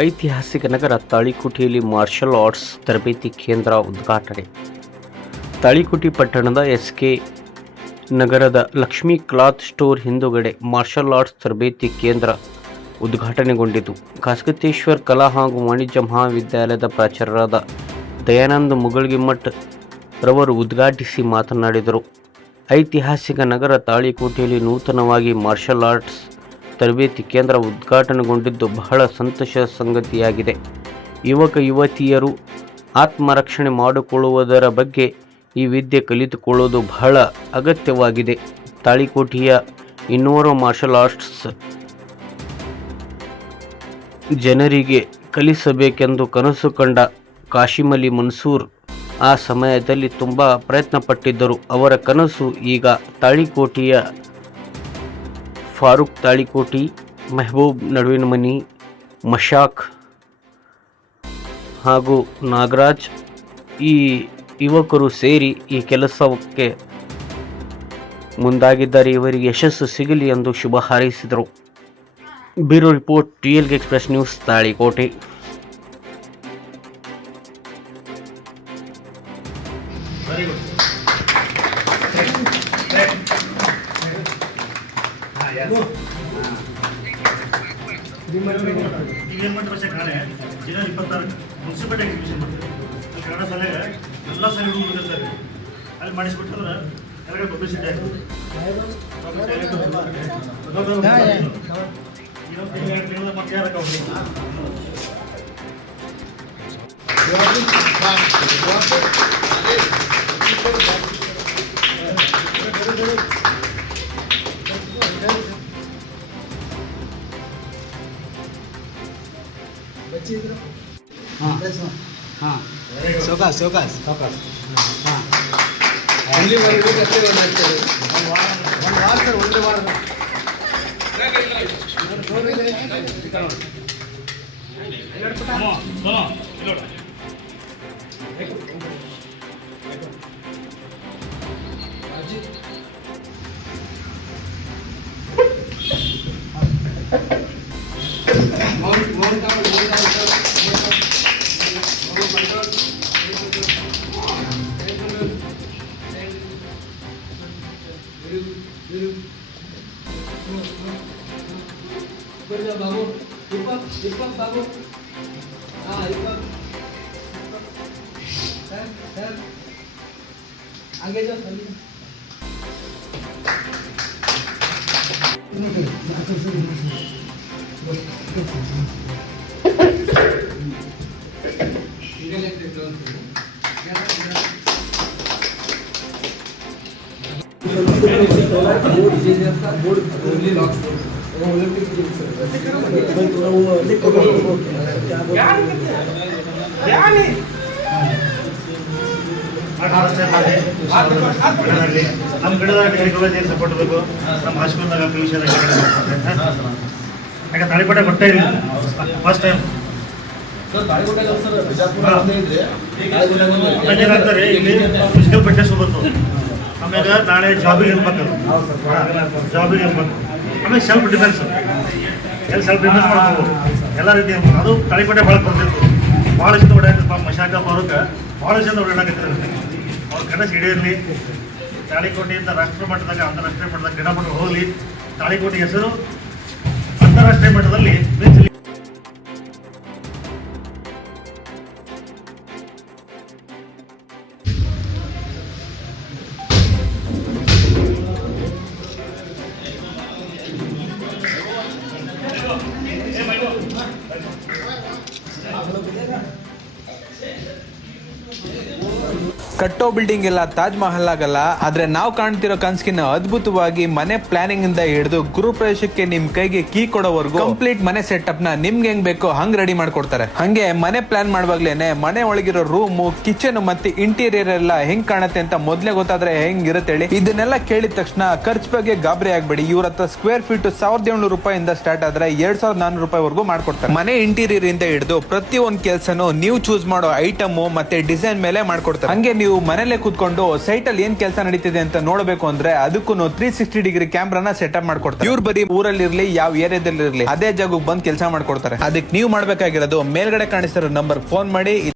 ಐತಿಹಾಸಿಕ ನಗರ ತಾಳಿಕೋಟೆಯಲ್ಲಿ marshal arts ತರಬೇತಿ ಕೇಂದ್ರ ಉದ್ಘಾಟನೆ. ತಾಳಿಕುಟಿ ಪಟ್ಟಣದ ಎಸ್ ಕೆ ನಗರದ ಲಕ್ಷ್ಮೀ ಕ್ಲಾತ್ ಸ್ಟೋರ್ ಹಿಂದುಗಡೆ ಮಾರ್ಷಲ್ ಆರ್ಟ್ಸ್ ತರಬೇತಿ ಕೇಂದ್ರ ಉದ್ಘಾಟನೆಗೊಂಡಿತು. ಕಾಸ್ಕತೇಶ್ವರ್ ಕಲಾ ಹಾಗೂ ವಾಣಿಜ್ಯ ಮಹಾವಿದ್ಯಾಲಯದ ಪ್ರಾಚಾರ್ಯರಾದ ದಯಾನಂದ ಮುಗಳಗಿಮಠ್ ರವರು ಉದ್ಘಾಟಿಸಿ ಮಾತನಾಡಿದರು. ಐತಿಹಾಸಿಕ ನಗರ ತಾಳಿಕೋಟೆಯಲ್ಲಿ ನೂತನವಾಗಿ ಮಾರ್ಷಲ್ ಆರ್ಟ್ಸ್ ತರಬೇತಿ ಕೇಂದ್ರ ಉದ್ಘಾಟನೆಗೊಂಡಿದ್ದು ಬಹಳ ಸಂತೋಷ ಸಂಗತಿಯಾಗಿದೆ. ಯುವಕ ಯುವತಿಯರು ಆತ್ಮರಕ್ಷಣೆ ಮಾಡಿಕೊಳ್ಳುವುದರ ಬಗ್ಗೆ ಈ ವಿದ್ಯೆ ಕಲಿತುಕೊಳ್ಳುವುದು ಬಹಳ ಅಗತ್ಯವಾಗಿದೆ. ತಾಳಿಕೋಟಿಯ ಇನ್ನೋರೋ ಮಾರ್ಷಲ್ ಆರ್ಟ್ಸ್ ಜನರಿಗೆ ಕಲಿಸಬೇಕೆಂದು ಕನಸು ಕಂಡ ಕಾಶಿಮಲಿ ಮನ್ಸೂರ್ ಆ ಸಮಯದಲ್ಲಿ ತುಂಬ ಪ್ರಯತ್ನಪಟ್ಟಿದ್ದರು. ಅವರ ಕನಸು ಈಗ ತಾಳಿಕೋಟೆಯ ಫಾರೂಕ್ ತಾಳಿಕೋಟಿ, ಮೆಹಬೂಬ್ ನಡುವಿನ ಮನಿ ಮಶಾಕ್ ಹಾಗೂ ನಾಗರಾಜ್. ಈ ಯುವಕರು ಸೇರಿ ಈ ಕೆಲಸಕ್ಕೆ ಮುಂದಾಗಿದ್ದಾರೆ. ಇವರಿಗೆ ಯಶಸ್ಸು ಸಿಗಲಿ ಎಂದು ಶುಭ ಹಾರೈಸಿದರು. Bureau report, T L express news, Talikote. ವರ್ಷ ನಾಳೆ ಜನವರಿ ಇಪ್ಪತ್ತಾರು ಮುನ್ಸಿಪಾಲಿಟಿ ಎಕ್ಸಿಬಿಷನ್ ಮಾಡ್ತಾರೆ ಅಲ್ಲಿ ಕನ್ನಡ ಶಾಲೆಗೆ ಎಲ್ಲ ಶಾಲೆಗಳು ಬಂದಿರ್ತಾರೆ ಅಲ್ಲಿ ಮಾಡಿಸ್ಬಿಟ್ಟಂದ್ರೆ ಕೆಳಗಡೆ ಪಬ್ಲಿಸಿಟಿ ಆಗ್ತದೆ ಮತ್ತೆ ಯಾರಕ್ಕೆ ಹಾಂ 小卡小卡！走来，Berdah bago. Ipak, ipak bago. Ah, ipak. Sir, sir. Angge jo sali. Ini tu, nak tu bos bos. ನಮ್ಮ ಕಡೆದಾಗ ಟೆಕ್ನಾಲಜಿ ಸಪೋರ್ಟ್ ಬೇಕು ನಮ್ಮ ಹಾಸ್ಪಿಟಲ್ದಾಗ ಕಮಿಷನ್ ಯಾಕೆ ತಾಳಿಕೋಟೆ ಬರ್ತಾ ಇಲ್ಲ ಫಸ್ಟ್ ಟೈಮ್ ಏನಾಗ್ತಾರೆ ಇಲ್ಲಿ ಫಿಸಿಕಲ್ ಪಟ್ಟೆ ಬಂತು ಆಮೇಲೆ ನಾಳೆ ಜಾಬಿಗೆ ಇರ್ಬೇಕು ಜಾಬಿಗೆ ಇರ್ಬೇಕು ಆಮೇಲೆ ಸೆಲ್ಫ್ ಡಿಫೆನ್ಸ್ ಎಲ್ಲಿ ಸೆಲ್ಫ್ ಡಿಫೆನ್ಸ್ ಮಾಡ್ಬೋದು? ಎಲ್ಲ ರೀತಿ. ಅದು ತಳಿಪಟ್ಟೆ ಭಾಳ ಬರ್ತಿತ್ತು ಭಾಳ ಜನ ಓಡಾಡ್ತಿರ್ಪ ಮಶಾಕ ಬರೋಕೆ ಭಾಳ ಜನ ಓಡಾಡಕತ್ತಿದ್ರು ಅವ್ರ ಕನಸು ಹಿಡಿಯಿರಲಿ ತಾಳಿಕೋಟೆಯಿಂದ ರಾಷ್ಟ್ರ ಮಟ್ಟದಾಗ ಅಂತಾರಾಷ್ಟ್ರೀಯ ಮಟ್ಟದಾಗ ಕ್ರೀಡಾಪಟು ಹೋಗಲಿ. ತಾಳಿಕೋಟೆ ಹೆಸರು ಅಂತಾರಾಷ್ಟ್ರೀಯ ಮಟ್ಟದಲ್ಲಿ lo que llega. ಕಟ್ಟೋ ಬಿಲ್ಡಿಂಗ್ ಎಲ್ಲ ತಾಜ್ ಮಹಲ್ ಆಗಲ್ಲ, ಆದ್ರೆ ನಾವು ಕಾಣ್ತಿರೋ ಕನ್ಸ್ಕಿನ ಅದ್ಭುತವಾಗಿ ಮನೆ ಪ್ಲಾನಿಂಗ್ ಇಂದ ಹಿಡಿದು ಗೃಹ ಪ್ರವೇಶಕ್ಕೆ ನಿಮ್ ಕೈಗೆ ಕೀ ಕೊಡೋವರೆಗೂ ಕಂಪ್ಲೀಟ್ ಮನೆ ಸೆಟಪ್ನ ನಿಮ್ಗೆ ಹೆಂಗ್ ಬೇಕೋ ಹಂಗ್ ರೆಡಿ ಮಾಡ್ಕೊಡ್ತಾರೆ. ಹಂಗೆ ಮನೆ ಪ್ಲಾನ್ ಮಾಡುವಾಗ್ಲೇನೆ ಮನೆ ಒಳಗಿರೋ ರೂಮ್ ಕಿಚನ್ ಮತ್ತೆ ಇಂಟೀರಿಯರ್ ಎಲ್ಲ ಹೆಂಗ್ ಕಾಣುತ್ತೆ ಅಂತ ಮೊದ್ಲೇ ಗೊತ್ತಾದ್ರೆ ಹೆಂಗ್ ಇರುತ್ತೆ ಹೇಳಿ. ಇದನ್ನೆಲ್ಲ ಕೇಳಿದ ತಕ್ಷಣ ಖರ್ಚು ಬಗ್ಗೆ ಗಾಬರಿ ಆಗ್ಬೇಡಿ. ಇವ್ರ ಹತ್ರ ಸ್ಕ್ವೇರ್ ಫೀಟ್ ಸಾವಿರದ ಏಳ್ನೂರು ರೂಪಾಯಿಂದ ಸ್ಟಾರ್ಟ್ ಆದ್ರೆ ಎರಡ್ ಸಾವಿರದ ನಾನೂರು ರೂಪಾಯಿವರೆಗೂ ಮಾಡ್ಕೊಡ್ತಾರೆ. ಮನೆ ಇಂಟೀರಿಯರ್ ಇಂದ ಹಿಡಿದು ಪ್ರತಿ ಒಂದ್ ಕೆಲ್ಸನು ನೀವು ಚೂಸ್ ಮಾಡೋ ಐಟಮ್ ಮತ್ತೆ ಡಿಸೈನ್ ಮೇಲೆ ಮಾಡ್ಕೊಡ್ತಾರೆ. ಹಂಗೆ ನೀವು ಮನೇಲೆ ಕೂತ್ಕೊಂಡು ಸೈಟ್ ಅಲ್ಲಿ ಏನ್ ಕೆಲಸ ನಡೀತಿದೆ ಅಂತ ನೋಡಬೇಕು ಅಂದ್ರೆ ಅದಕ್ಕೂ ತ್ರೀ ಸಿಕ್ಸ್ಟಿ ಡಿಗ್ರಿ ಕ್ಯಾಮ್ರಾನ ಸೆಟಪ್ ಮಾಡ್ಕೊಡ್ತಾರೆ. ಇವ್ರು ಬರೀ ಊರಲ್ಲಿ ಇರ್ಲಿ ಯಾವ ಏರಿಯಾದಲ್ಲಿ ಇರ್ಲಿ ಅದೇ ಜಾಗಕ್ಕೆ ಬಂದ್ ಕೆಲಸ ಮಾಡ್ಕೊಡ್ತಾರೆ. ಅದಕ್ಕೆ ನೀವು ಮಾಡ್ಬೇಕಾಗಿರೋದು ಮೇಲ್ಗಡೆ ಕಾಣಿಸ್ತಿರೋ ನಂಬರ್ ಫೋನ್ ಮಾಡಿ